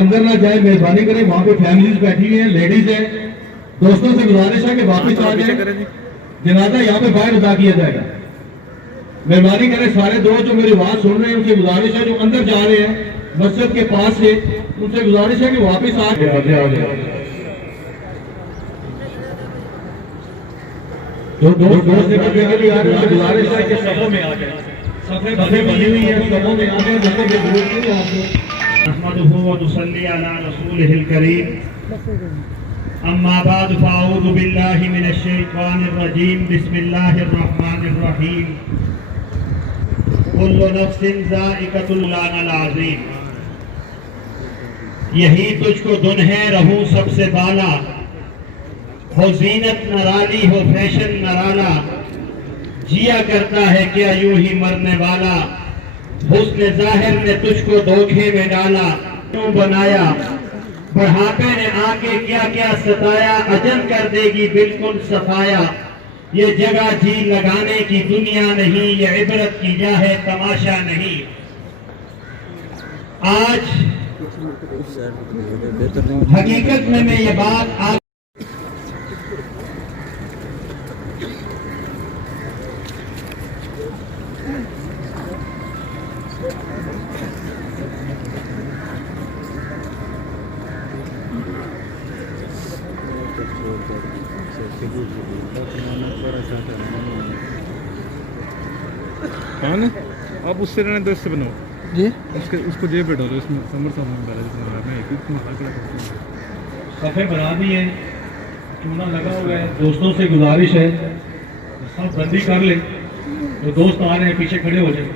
अंदर ना जाए, मेहरबानी करें। वहाँ पे फैमिलीज बैठी हुई हैं, लेडीज है। दोस्तों से गुजारिश है कि वापस आ जाए, जनाजा यहाँ पे बाहर अदा किया जाएगा। मेहरबानी करें सारे दोस्त जो मेरी बात सुन रहे हैं, उनसे गुजारिश है जो अंदर जा रहे हैं मस्जिद के पास से, उनसे गुजारिश है कि वापस आ जाए। जो दोस्त निकलने के लिए आ रहे हैं, गुजारिश है कि सफों में आ जाए। सफे बने बनी हुई है, सफों में आ जाए, जगह की जरूरत नहीं है आपको। अहमदुहु व नुसल्ली अला रसूलिहिल करीम, अम्मा बाद फ़अऊज़ु बिल्लाहि मिनश शैतानिर रजीम, बिस्मिल्लाहिर रहमानिर रहीम। कुल्लु नफ्सिन ज़ाइक़तुल मौतिल अज़ीम। यही तुझको धुन है रहूं सबसे बाला, हो जीनत नराली हो फैशन नराला, जिया करता है क्या यूं ही मरने वाला, हुस्न जाहिर ने तुझको धोखे में डाला, क्यों बनाया बुढ़ापे ने आके क्या क्या सताया, अजल कर देगी बिल्कुल सफाया। ये जगह जी लगाने की दुनिया नहीं, ये इबरत की जा है तमाशा नहीं। आज हकीकत में मैं ये बात आज कौन आप उससे रहने दो, इससे बनाओ जी, उसको जेब बैठा दो, इसमें समर सामान डाला जिसमें सफ़े बना दिए, चूना लगा हुआ है। दोस्तों से गुजारिश है सब बंदी कर ले, तो दोस्त आ रहे हैं पीछे खड़े हो जाए।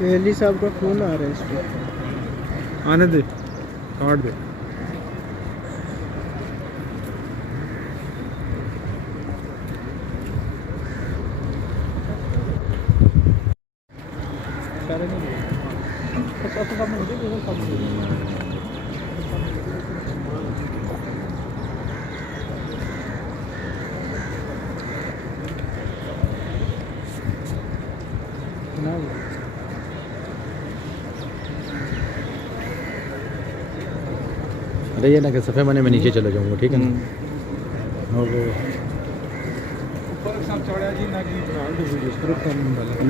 चेहली साहब का फोन आ रहा है, इस पर आने दे, काट दे। अरे ये ना कि सफ़े मने में नीचे चले जाऊँगा, ठीक है ना। और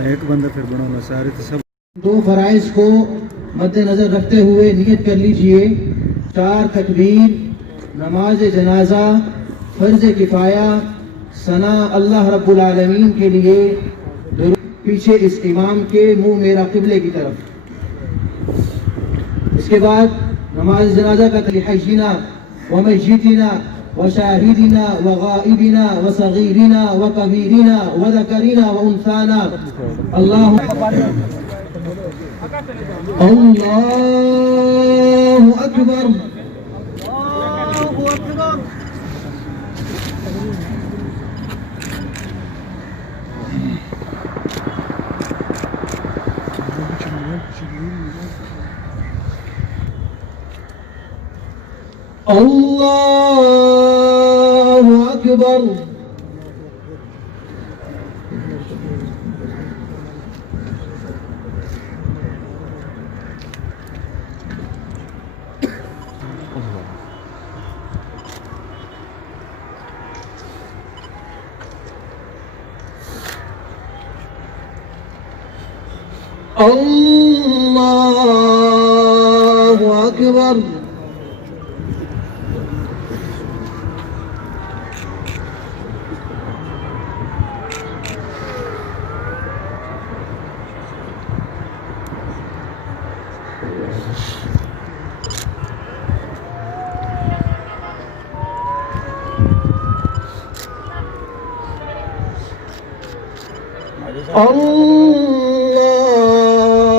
एक बंदा फिर बनाना सारे तो सब दो फराइज को मद्देनजर रखते हुए नियत कर लीजिए। 4 तकबीर, नमाज जनाजा, फर्ज किफ़ाया, सना अल्लाह रब्बुल आलमीन के लिए, पीछे इस इमाम के मुंह मेरा किबले की तरफ। इसके बाद नमाज जनाजा का हय्यिना व मय्यितिना व शाहिदिना व गाइबिना व सगीरिना व कबीरिना व ज़करिना व उन्साना, अल्लाहु अकबर। अल्लाहु अकबर। अल्लाहु अकबर।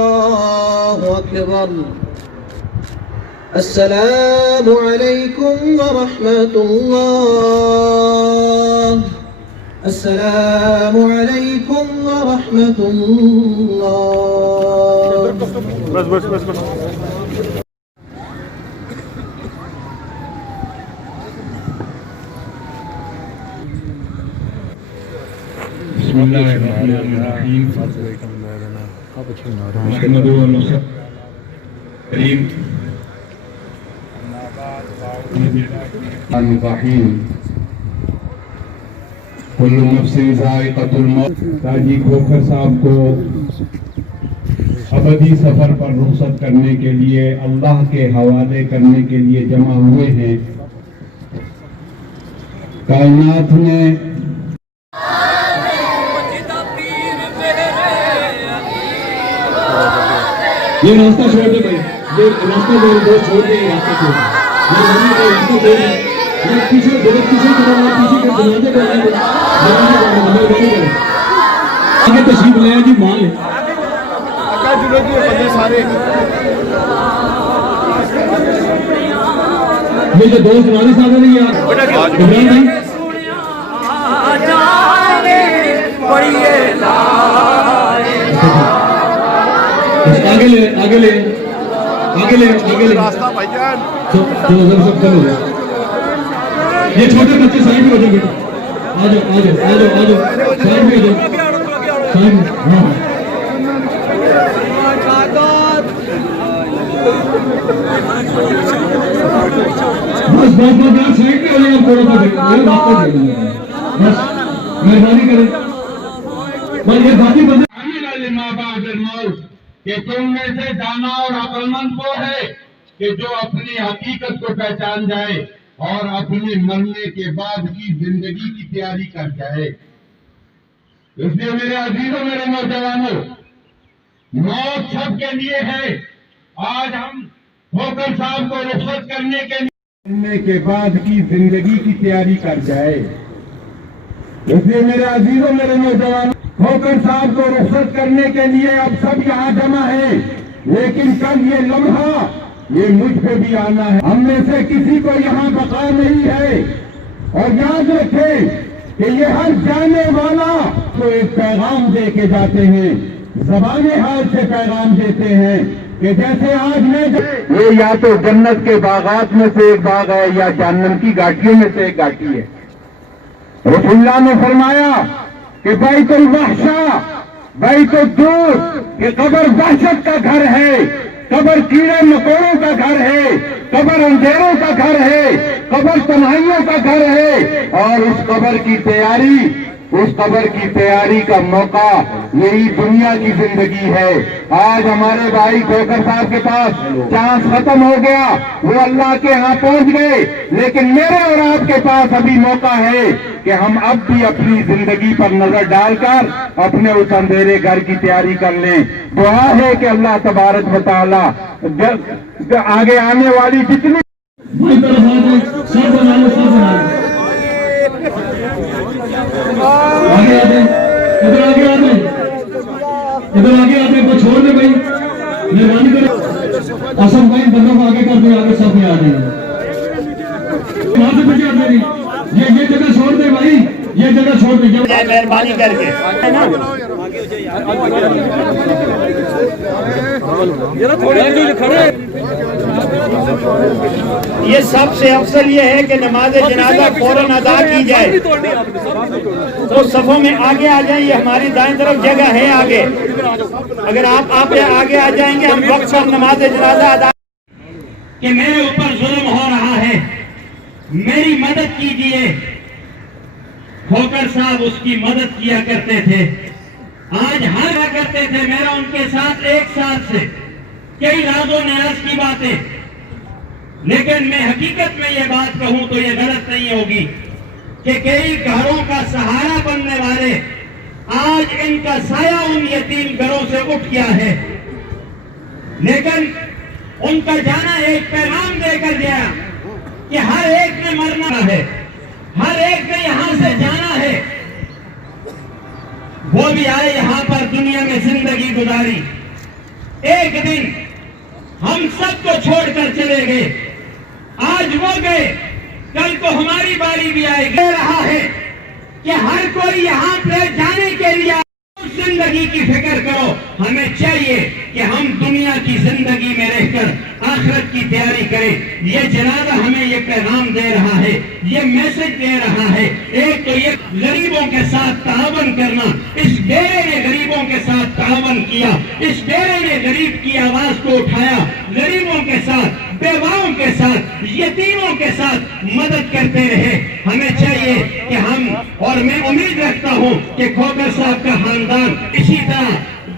अल्लाहु अकबर। अस्सलामु अलैकुम व रहमतुल्लाह। अस्सलामु अलैकुम व रहमतुल्लाह। बस बस बस बस। बिस्मिल्लाहिर्रहमानिर्रहीम आप अच्छी बना रहे मुहम्मदुर रसूलुल्लाह करीम रहीम कुल्लु नफ्सिन ज़ाइक़तुल मौत। ताजी खोखर साहब को अबदी सफर पर रुखसत करने के लिए अल्लाह के हवाले करने के लिए जमा हुए हैं। कायनात में ये रास्ता छोड़ दे भाई, ये रास्ता दो छोड़ दे, रास्ता छोड़ दे, ये मम्मी को रास्ता दे दे, ये पीछे पीछे पीछे के जनाजे को आगे तशरीफ ले जी मान ले ये जो दोस्त नानी साहब नहीं यार इमरान भाई आगे ले आगे ले आगे ले आगे ले रास्ता भाईजान सब चलो ये छोटे बच्चे साइड में हो जाओ बेटा आ जाओ आ जाओ आ जाओ आ जाओ साइड में हो जाओ साइड में हाँ बस बस बस यार साइड में हो जाओ थोड़ा सा मेरे बात कर बस मेहरबानी करें बस ये बाकी बंदे कि तुम में से दाना और अक्लमंद वो है कि जो अपनी हकीकत को पहचान जाए और अपने मरने के बाद की जिंदगी की तैयारी कर जाए। इसलिए मेरे अजीजों मेरे नौजवानों, मौत सबके लिए है। आज हम खोखर साहब को रुखसत करने के लिए मरने के बाद की जिंदगी की तैयारी कर जाए। इसलिए मेरे अजीजों मेरे नौजवानों, खोखर साहब को रुखसत करने के लिए अब सब यहाँ जमा हैं, लेकिन कल ये लम्हा ये मुझ पे भी आना है। हम में से किसी को यहाँ बका नहीं है। और याद रखें कि ये हर जाने वाला तो एक पैगाम दे के जाते हैं, ज़बाने हाल से पैगाम देते हैं कि जैसे आज मैं ये या तो जन्नत के बागात में से एक बाग है या जहन्नम की घाटियों में से एक घाटी है। रसूलुल्लाह ने फरमाया कि बैतुल वहशा बैतुल दूर कि कब्र वहशत का घर है, कब्र कीड़े मकोड़ों का घर है, कब्र अंधेरों का घर है, कब्र तन्हाइयों का घर है। और उस कब्र की तैयारी का मौका यही दुनिया की जिंदगी है। आज हमारे भाई खोखर साहब के पास चांस खत्म हो गया, वो अल्लाह के यहाँ पहुंच गए, लेकिन मेरे और आपके पास अभी मौका है कि हम अब भी अपनी जिंदगी पर नजर डालकर अपने उस अंधेरे घर की तैयारी कर लें। दुआ है कि अल्लाह तबारक व तआला आगे आने वाली जितनी आगे आते इधर आगे आते इधर आगे आते को छोड़ दे भाई, मेहरबानी करो। असम भाई बंदों को आगे कर दे, आगे सब में आ जाएंगे। वहां से पीछे आते नहीं, ये जगह छोड़ दे भाई, ये जगह छोड़ दे मेहरबानी करके। ये सबसे अफसल ये है कि नमाज जनाजा फौरन अदा की जाए, तो सफों में आगे आ जाए। ये हमारी दाएं तरफ जगह है आगे, अगर आप आगे आ जाएंगे हम वक्त पर नमाज जनाजा अदा। कि मेरे ऊपर जुल्म हो रहा है, मेरी मदद कीजिए। खोखर साहब उसकी मदद किया करते थे, आज हर करते थे। मेरा उनके साथ 1 साल से कई राजों ने अर्ज की बातें, लेकिन मैं हकीकत में ये बात कहूं तो ये गलत नहीं होगी कि कई घरों का सहारा बनने वाले आज इनका साया उन यतीम घरों से उठ गया है। लेकिन उनका जाना एक पैगाम देकर गया कि हर एक ने मरना है, हर एक ने यहां से जाना है। वो भी आए यहां पर दुनिया में जिंदगी गुजारी, एक दिन हम सबको छोड़कर चले गए। आज वो गए, कल को हमारी बारी भी आएगी। रहा है कि हर कोई यहां पे जाने के लिए जिंदगी की फिक्र करो। हमें चाहिए कि हम दुनिया की जिंदगी में रहकर आखिरत की तैयारी करें। ये जनाजा हमें ये पैगाम दे रहा है, ये मैसेज दे रहा है। एक तो ये गरीबों के साथ तावन करना, इस डेरे ने गरीबों के साथ तावन किया, इस डेरे ने गरीब की आवाज को उठाया, गरीबों के साथ, बेवाओं के साथ, यतीमों के साथ मदद करते रहे। हमें चाहिए कि हम, और मैं उम्मीद रखता हूं कि खोकर साहब का खानदान इसी तरह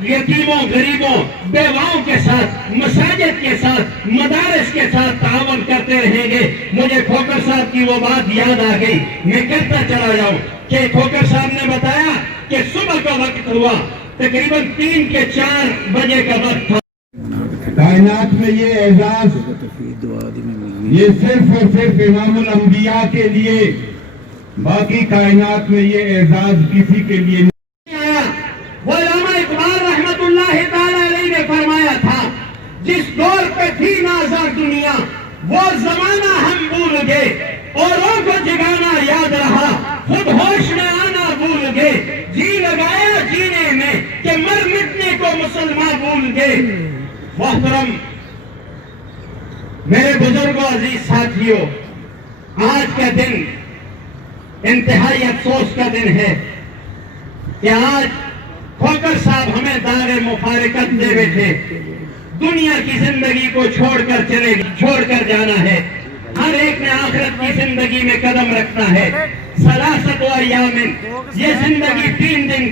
यतीमों, गरीबों, बेवाओं के साथ, मसाजिद के साथ, मदारस के साथ तावन करते रहेंगे। मुझे खोकर साहब की वो बात याद आ गई, मैं कहता चला जाऊं कि खोकर साहब ने बताया कि सुबह का वक्त हुआ, तकरीबन 3 के 4 बजे का वक्त था। कायनात में ये एजाज ये सिर्फ और सिर्फ इमामुल अंबिया के लिए, बाकी कायनात में ये एजाज किसी के लिए नहीं आया। वो अल्लामा इकबाल रहमतुल्लाह ताला अलैह ने फरमाया था, जिस दौर पे थी नाज़र दुनिया वो जमाना हम भूल गए, औरों को जगाना याद रहा, खुद होश में आना भूल गए, जी लगाया जीने में कि मर मिटने को मुसलमान भूल गए। मोहतरम मेरे बुजुर्गों, अजीज साथियों, आज का दिन इंतहाई अफसोस का दिन है कि आज खोकर साहब हमें दारे मुफारिकत दे बैठे। दुनिया की जिंदगी को छोड़कर जाना है। हर एक ने आखिरत की जिंदगी में कदम रखना है। सलासत व अय्यामिन, ये जिंदगी 3 दिन